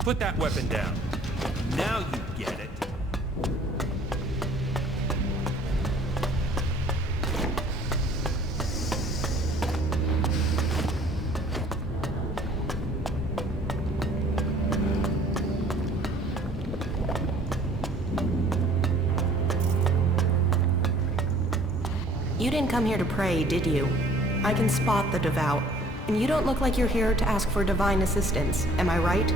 Put that weapon down. Now you get it. You didn't come here to pray, did you? I can spot the devout, and you don't look like you're here to ask for divine assistance, am I right?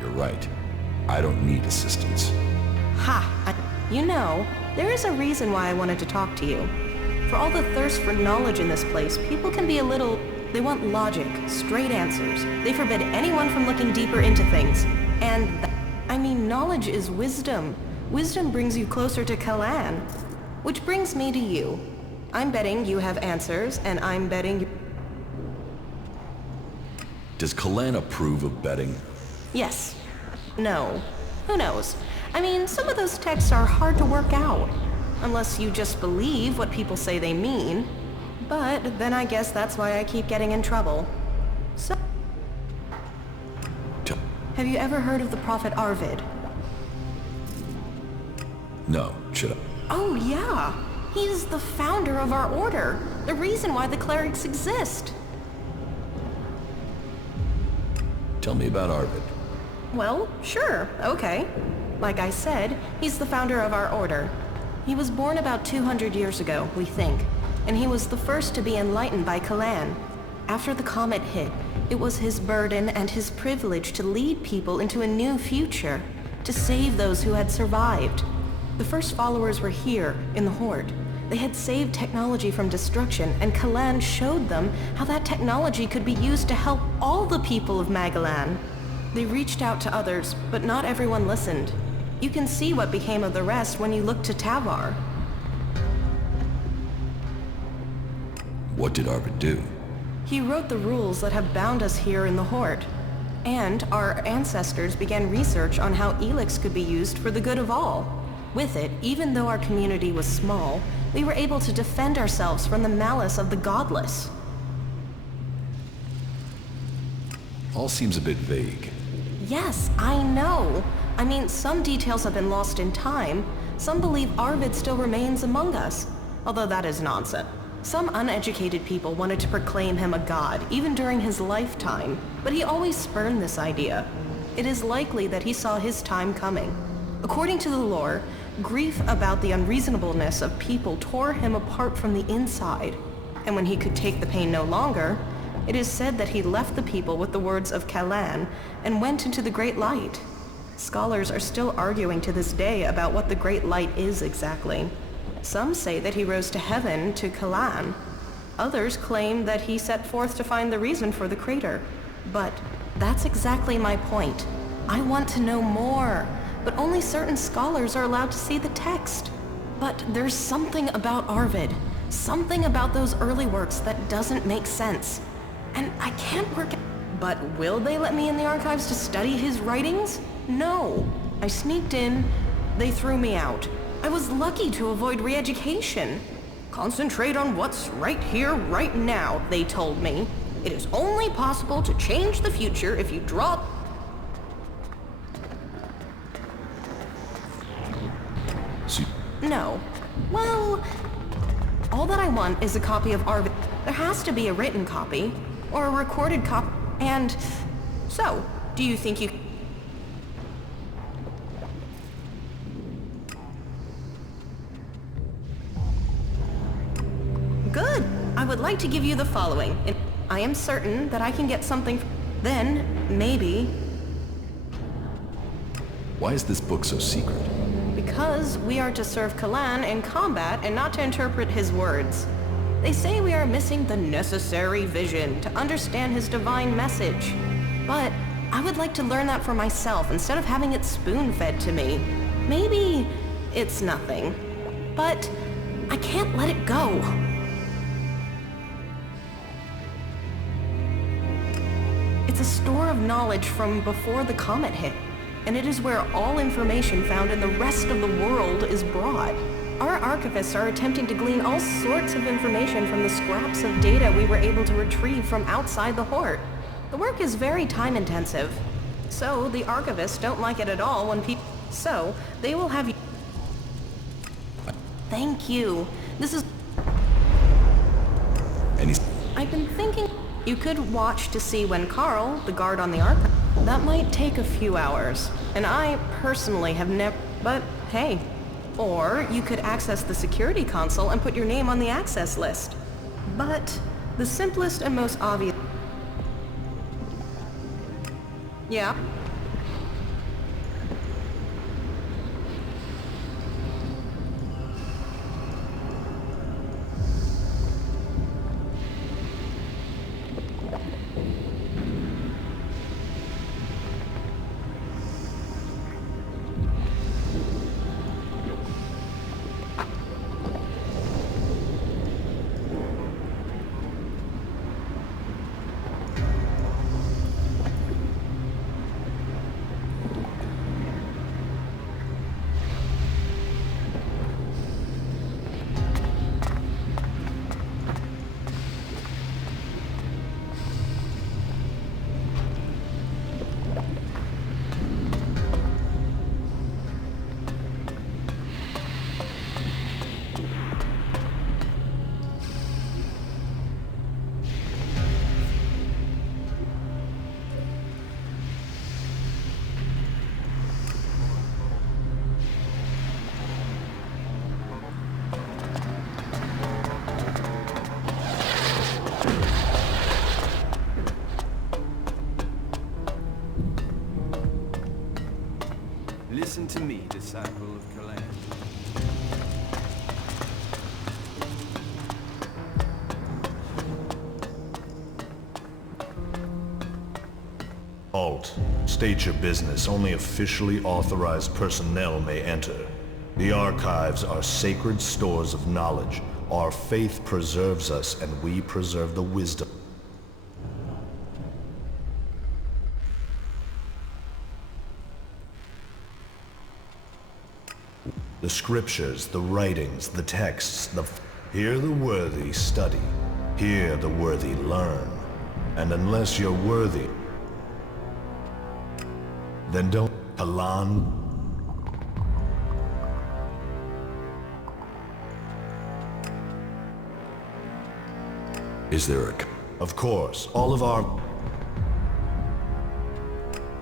You're right. I don't need assistance. Ha! You know, there is a reason why I wanted to talk to you. For all the thirst for knowledge in this place, people can be a little... They want logic, straight answers. They forbid anyone from looking deeper into things. And I mean, knowledge is wisdom. Wisdom brings you closer to Kalan. Which brings me to you. I'm betting you have answers, and I'm betting you... Does Kalan approve of betting? Yes. No. Who knows? I mean, some of those texts are hard to work out. Unless you just believe what people say they mean. But then I guess that's why I keep getting in trouble. So... Have you ever heard of the prophet Arvid? No, should I? Oh yeah! He's the founder of our order. The reason why the clerics exist. Tell me about Arvid. Well, sure, okay. Like I said, he's the founder of our order. He was born about 200 years ago, we think, and he was the first to be enlightened by Kalan. After the comet hit, it was his burden and his privilege to lead people into a new future, to save those who had survived. The first followers were here, in the Horde. They had saved technology from destruction, and Kalan showed them how that technology could be used to help all the people of Magalan. They reached out to others, but not everyone listened. You can see what became of the rest when you look to Tavar. What did Arvid do? He wrote the rules that have bound us here in the Horde. And our ancestors began research on how Elex could be used for the good of all. With it, even though our community was small, we were able to defend ourselves from the malice of the godless. All seems a bit vague. Yes, I know. I mean, some details have been lost in time. Some believe Arvid still remains among us, although that is nonsense. Some uneducated people wanted to proclaim him a god, even during his lifetime, but he always spurned this idea. It is likely that he saw his time coming. According to the lore, grief about the unreasonableness of people tore him apart from the inside, and when he could take the pain no longer, it is said that he left the people with the words of Kalan and went into the Great Light. Scholars are still arguing to this day about what the Great Light is exactly. Some say that he rose to heaven to Kalan. Others claim that he set forth to find the reason for the crater. But that's exactly my point. I want to know more, but only certain scholars are allowed to see the text. But there's something about Arvid, something about those early works that doesn't make sense. And I can't work it. But will they let me in the archives to study his writings? No. I sneaked in. They threw me out. I was lucky to avoid re-education. Concentrate on what's right here, right now, they told me. It is only possible to change the future if you drop... See? No. Well, all that I want is a copy of Arvid. There has to be a written copy, or a recorded copy, and... So, do you think you... Good! I would like to give you the following. I am certain that I can get something... Then, maybe... Why is this book so secret? Because we are to serve Kalan in combat and not to interpret his words. They say we are missing the necessary vision to understand his divine message. But I would like to learn that for myself instead of having it spoon-fed to me. Maybe it's nothing. But I can't let it go. It's a store of knowledge from before the comet hit, and it is where all information found in the rest of the world is brought. Our archivists are attempting to glean all sorts of information from the scraps of data we were able to retrieve from outside the Horde. The work is very time-intensive. So, the archivists don't like it at all when people... So, they will have you... Thank you. This is... I've been thinking you could watch to see when Carl, the guard on the archive... That might take a few hours. And I, personally, have never... But, hey... Or you could access the security console and put your name on the access list. But the simplest and most obvious... Yeah? Listen to me, disciple of calamity. Halt. State your business. Only officially authorized personnel may enter. The archives are sacred stores of knowledge. Our faith preserves us, and we preserve the wisdom. The scriptures, the writings, the texts, Here the worthy study. Here the worthy learn. And unless you're worthy, then don't... Kalan. Is there a... Of course, all of our...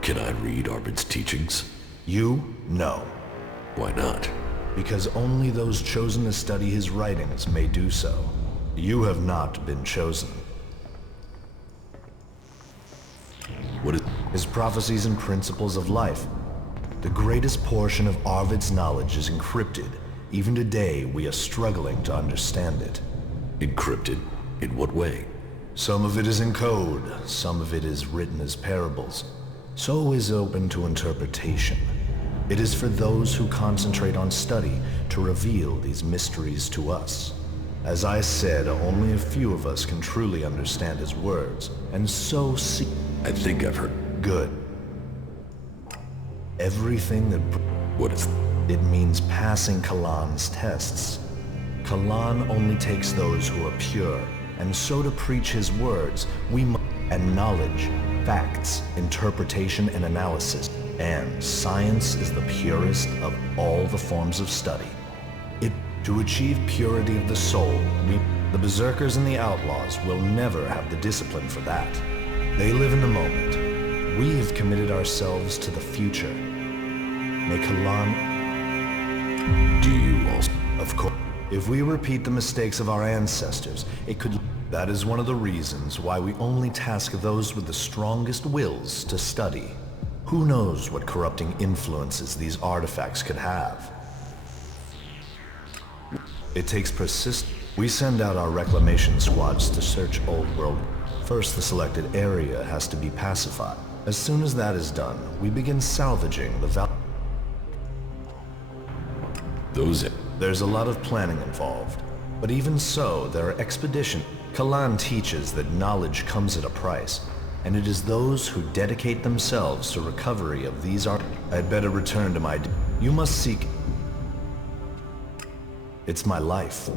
Can I read Arvid's teachings? You? No. Why not? Because only those chosen to study his writings may do so. You have not been chosen. What is... His prophecies and principles of life. The greatest portion of Arvid's knowledge is encrypted. Even today, we are struggling to understand it. Encrypted? In what way? Some of it is in code, some of it is written as parables. So is open to interpretation. It is for those who concentrate on study to reveal these mysteries to us. As I said, only a few of us can truly understand his words, and so see... I think I've heard... Good. Everything that... What is... It means passing Kalan's tests. Kalan only takes those who are pure, and so to preach his words, we must... And knowledge, facts, interpretation, and analysis. And science is the purest of all the forms of study. To achieve purity of the soul, the berserkers and the outlaws will never have the discipline for that. They live in the moment. We have committed ourselves to the future. May Kalan... Do you also... Of course. If we repeat the mistakes of our ancestors, it could... That is one of the reasons why we only task those with the strongest wills to study. Who knows what corrupting influences these artifacts could have? It takes persistence. We send out our reclamation squads to search Old World. First, the selected area has to be pacified. As soon as that is done, we begin salvaging the There's a lot of planning involved. But even so, there are expeditions. Kalan teaches that knowledge comes at a price, and it is those who dedicate themselves to recovery of these I'd better return to my... You must seek... It's my life.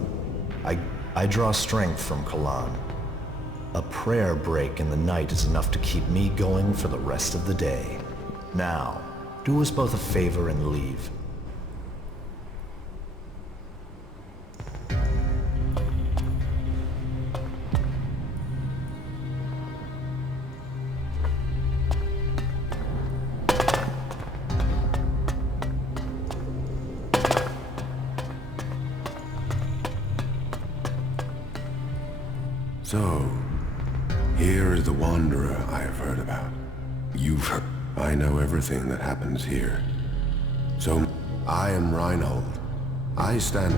I draw strength from Kalan. A prayer break in the night is enough to keep me going for the rest of the day. Now, do us both a favor and leave. So, here is the Wanderer I have heard about. You've heard. I know everything that happens here. So, I am Reinhold. I stand,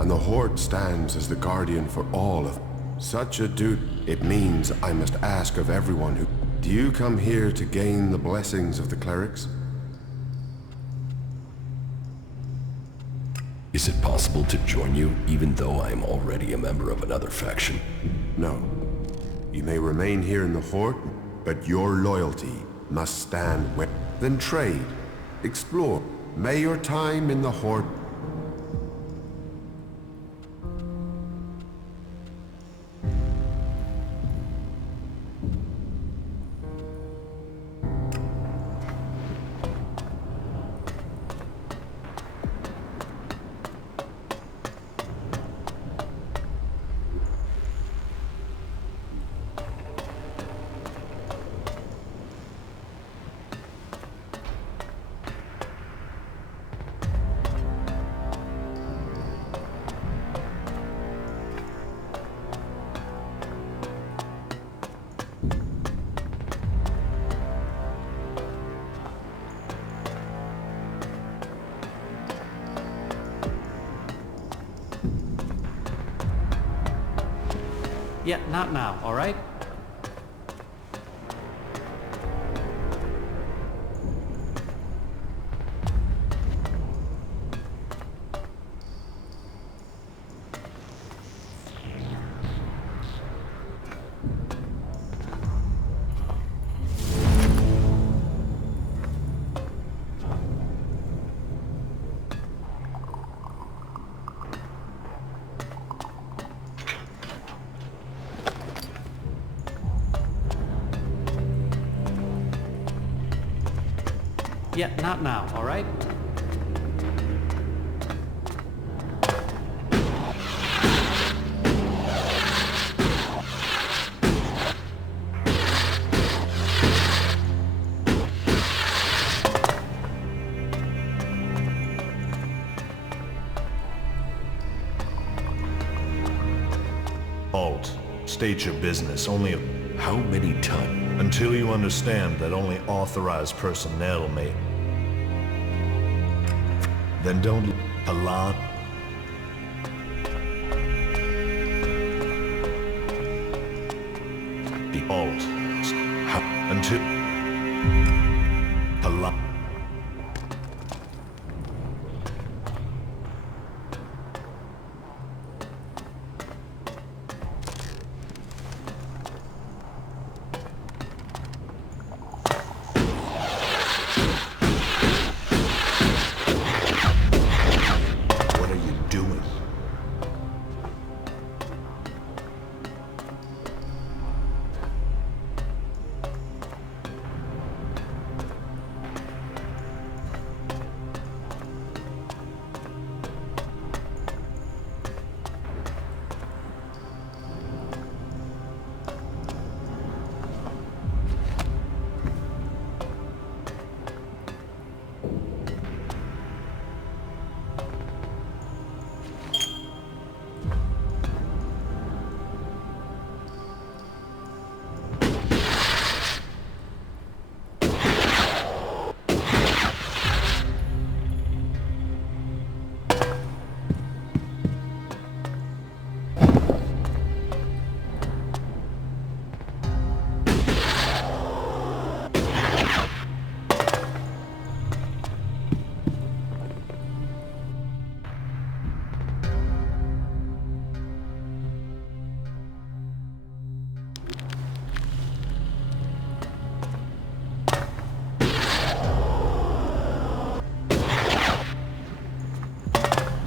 and the Horde stands as the guardian for all of such a duty. It means I must ask of everyone who... Do you come here to gain the blessings of the clerics? Is it possible to join you, even though I am already a member of another faction? No. You may remain here in the Horde, but your loyalty must stand where... Then trade. Explore. May your time in the Horde... Yeah, not now, all right? Yeah, not now, all right? Halt. State your business. Only How many times? until you understand that only authorized personnel may... Then don't... Kalan... The alt. Until... Kalan...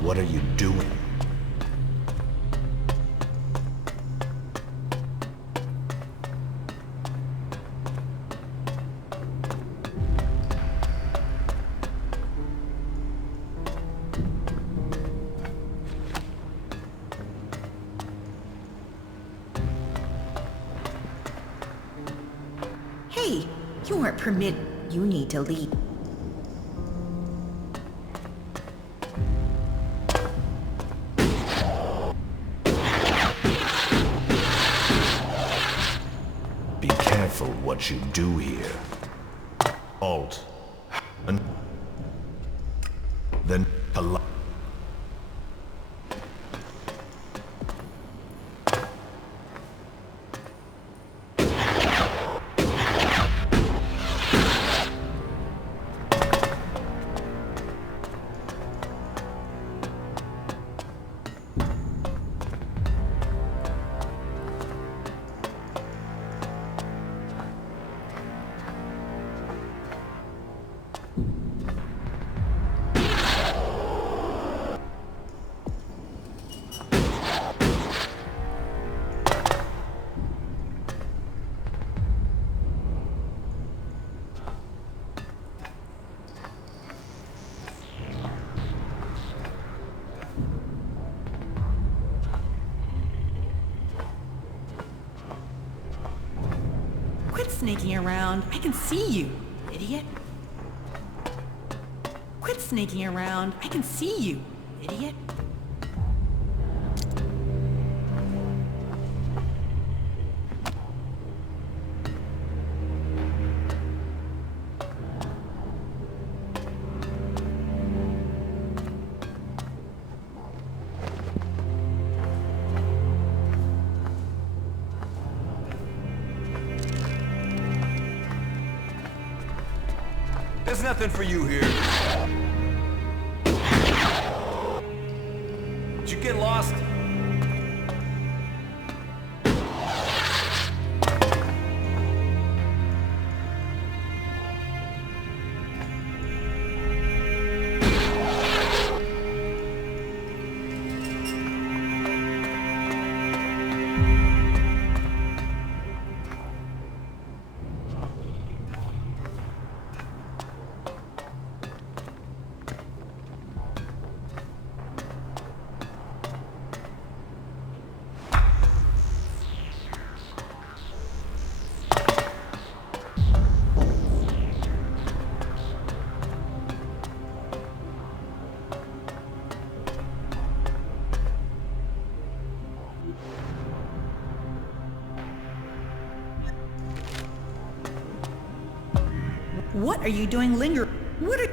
What are you doing? Walmart permit. You need to leave. Be careful what you do here. Alt. And then collide. Quit sneaking around. I can see you, idiot. Quit sneaking around. I can see you, idiot. There's nothing for you here. Did you get lost? What are you doing linger? What are...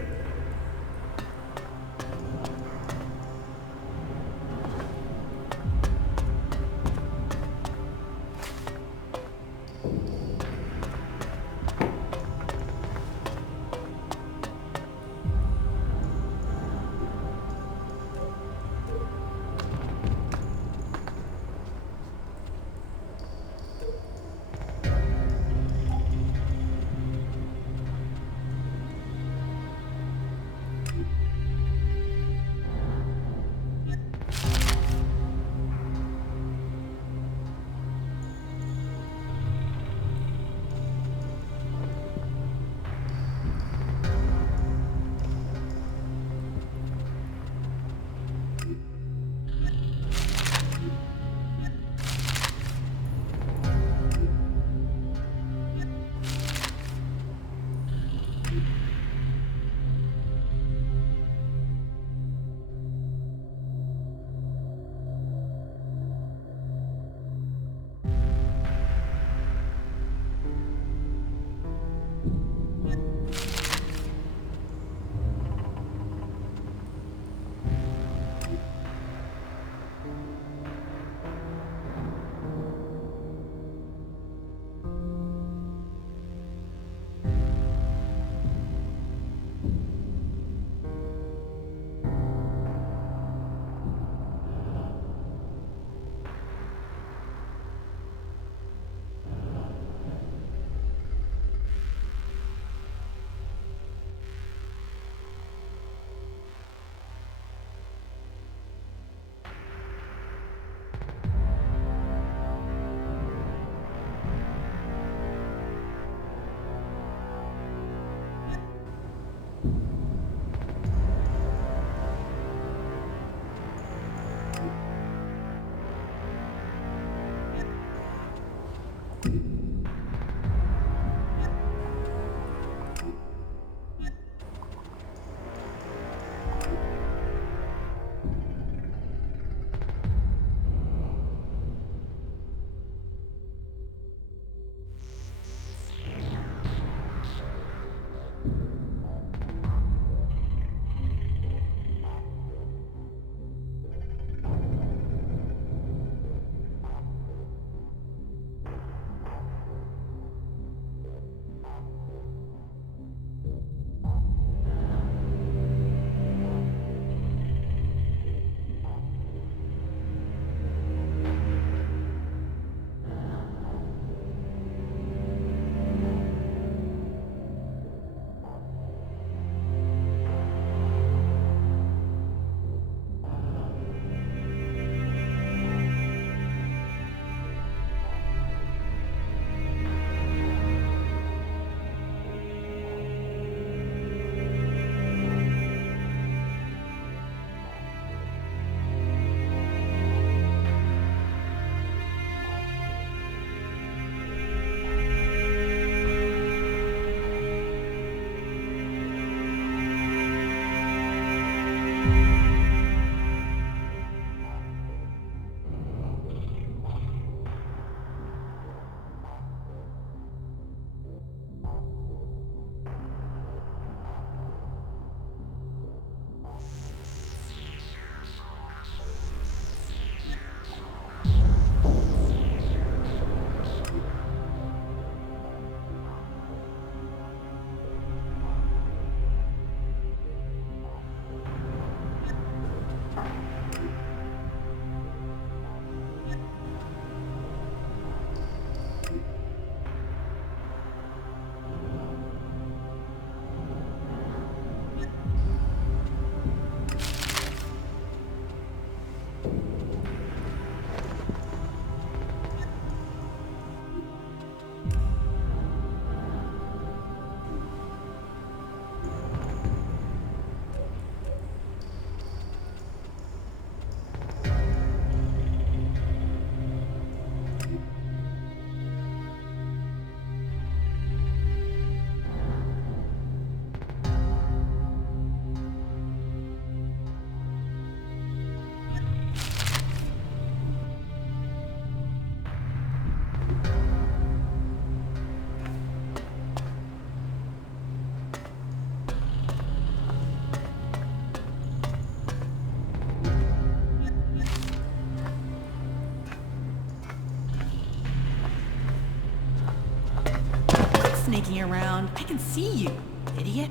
Sneaking around. I can see you, idiot.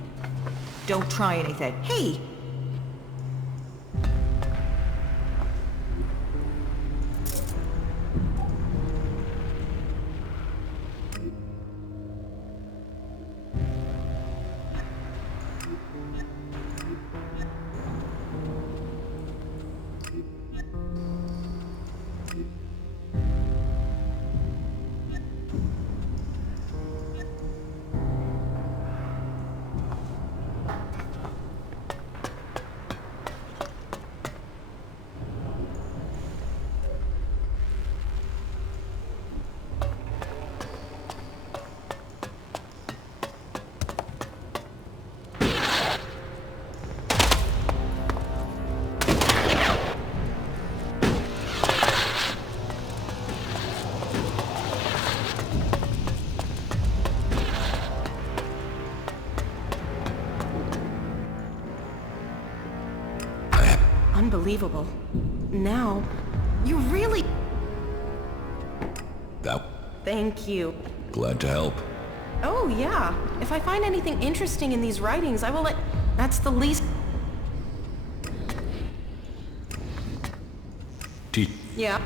Don't try anything. Hey! Unbelievable. Now, you really... That... Thank you. Glad to help. Oh, yeah. If I find anything interesting in these writings, I will let... That's the least... T... Yeah.